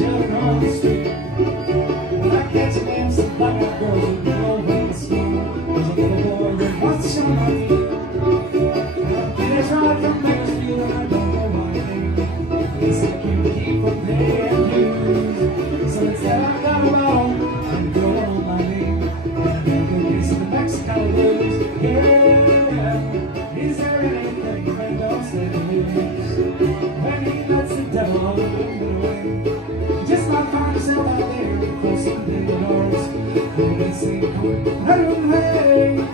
children on the street. When I catch a glimpse of black-eyed girls with the old wings small, there's a little boy that wants to show my feet. And it's right from Bakersfield, and I don't know my name. Guess I can keep from paying dues. So instead I got along and go on my name. And I make a piece of the Mexico blues. Yeah, is there anything that don't stay to lose? When he lets the devil on the window, just might find yourself out there across some big doors. And they say, hey, hey.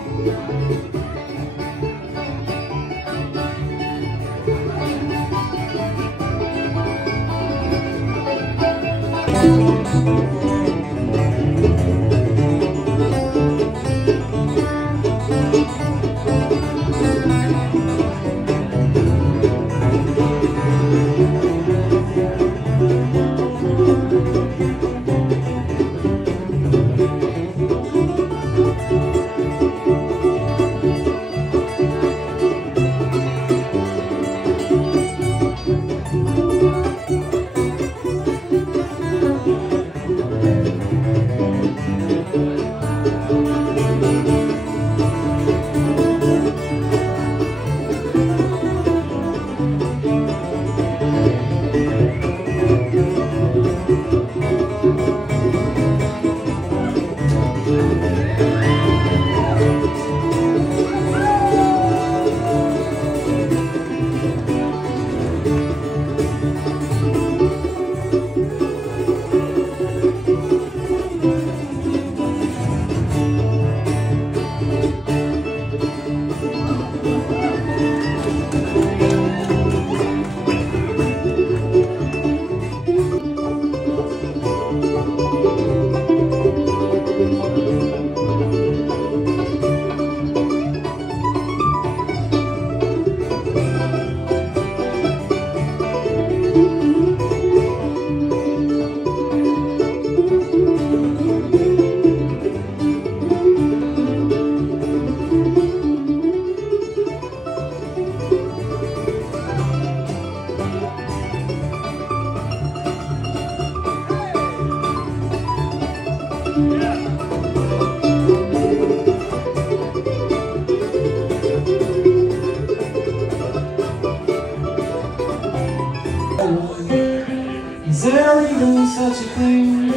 Is there even such a thing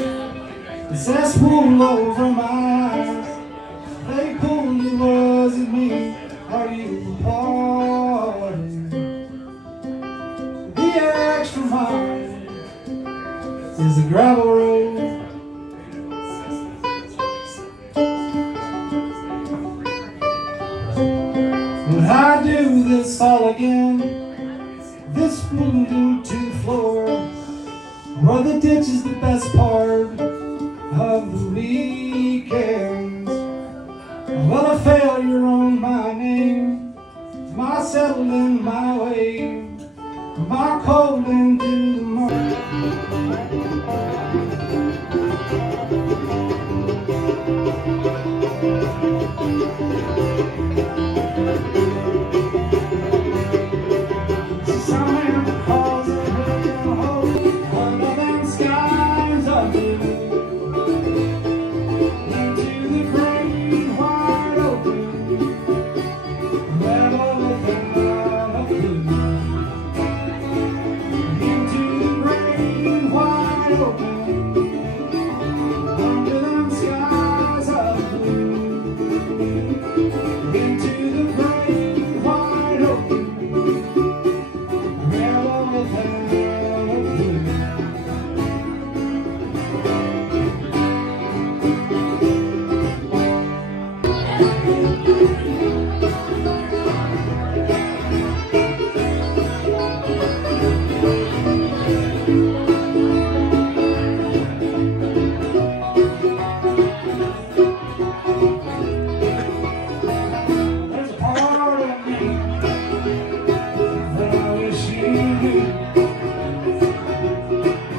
as cesspool over my eyes? They pulled you, was it me? Are you parting? The extra mile is the gravel road. Would I do this all again? This wouldn't do to the floor. Well, the ditch is the best part of the weekend. Well, a failure on my name, my settled in my way, my cold into the morning.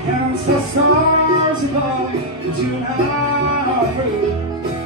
Counts the stars above, but you and I are through.